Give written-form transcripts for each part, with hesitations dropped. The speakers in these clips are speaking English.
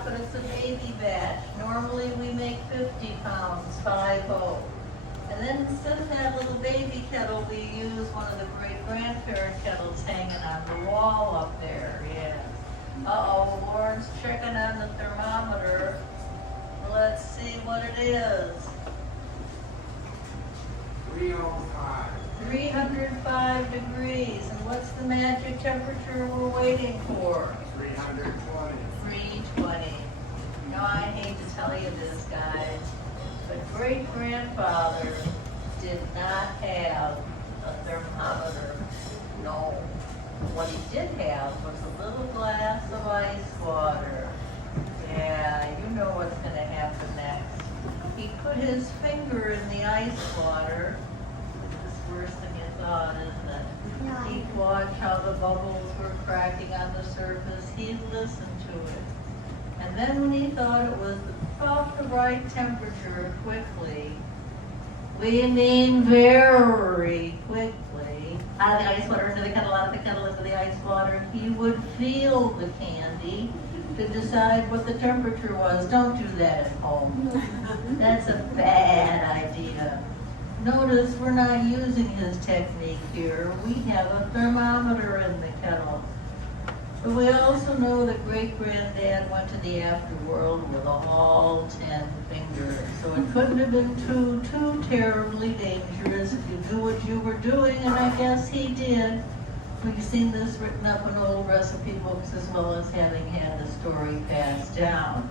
lot, but it's a baby batch. Normally we make 50 pounds, 5-0. And then instead of that little baby kettle, we use one of the great-grandparent kettles hanging on the wall up there, yes. Uh-oh, Lauren's checking on the thermometer. Let's see what it is. 305. 305 degrees. And what's the magic temperature we're waiting for? 320. 320. Now, I hate to tell you this, guys, but great-grandfather did not have a thermometer. No. What he did have was a little glass of ice water. Yeah, you know what's going to happen next. He put his finger in the ice water. This is worse than you thought, isn't it? He'd watch how the bubbles were cracking on the surface. He'd listen to it. And then when he thought it was about the right temperature quickly, we mean very quickly, out of the ice water into the kettle, out of the kettle into the ice water, he would feel the candy to decide what the temperature was. Don't do that at home. That's a bad idea. Notice we're not using his technique here. We have a thermometer in the kettle. But we also know that great-granddad went to the afterworld with all 10 fingers. So it couldn't have been too terribly dangerous if you knew what you were doing, and I guess he did. We've seen this written up in old recipe books as well as having had the story passed down.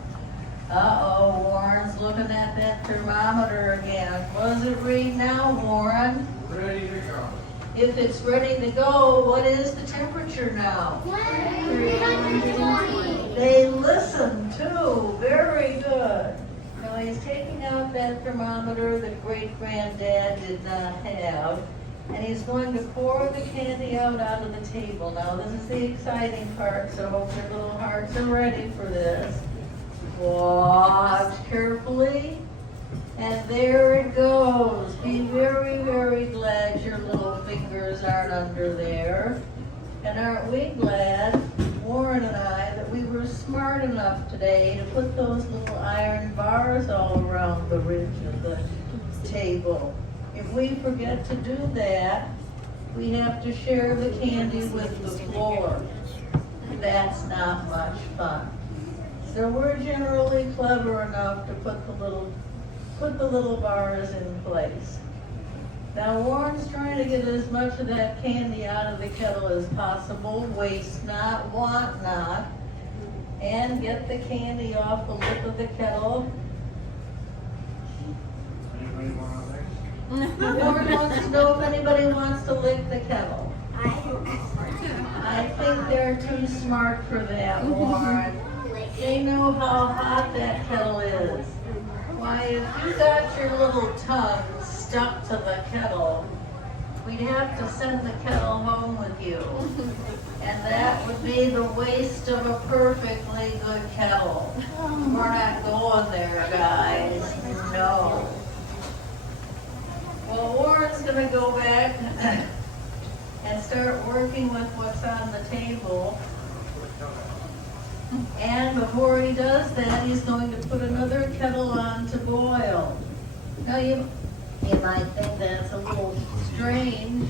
Uh-oh, Warren's looking at that thermometer again. What does it read now, Warren? Ready to go. If it's ready to go, what is the temperature now? 320. They listen too. Very good. Now he's taking out that thermometer that great-granddad did not have, and he's going to pour the candy out onto the table. Now this is the exciting part, so hope your little hearts are ready for this. Watch carefully. And there it goes. Be very, very glad your little fingers aren't under there. And aren't we glad, Warren and I, that we were smart enough today to put those little iron bars all around the ridge of the table. If we forget to do that, we have to share the candy with the floor. That's not much fun. So we're generally clever enough to put the little bars in place. Now Warren's trying to get as much of that candy out of the kettle as possible, waste not, want not, and get the candy off the lip of the kettle. Anybody want to lick? Warren wants to know if anybody wants to lick the kettle. I think they're too smart for that, Warren. They know how hot that kettle is. Why, if you got your little tongue stuck to the kettle, we'd have to send the kettle home with you. And that would be the waste of a perfectly good kettle. We're not going there, guys. No. Well, Warren's going to go back and start working with what's on the table. And before he does that, he's going to put another kettle on to boil. Now you might think that's a little strange,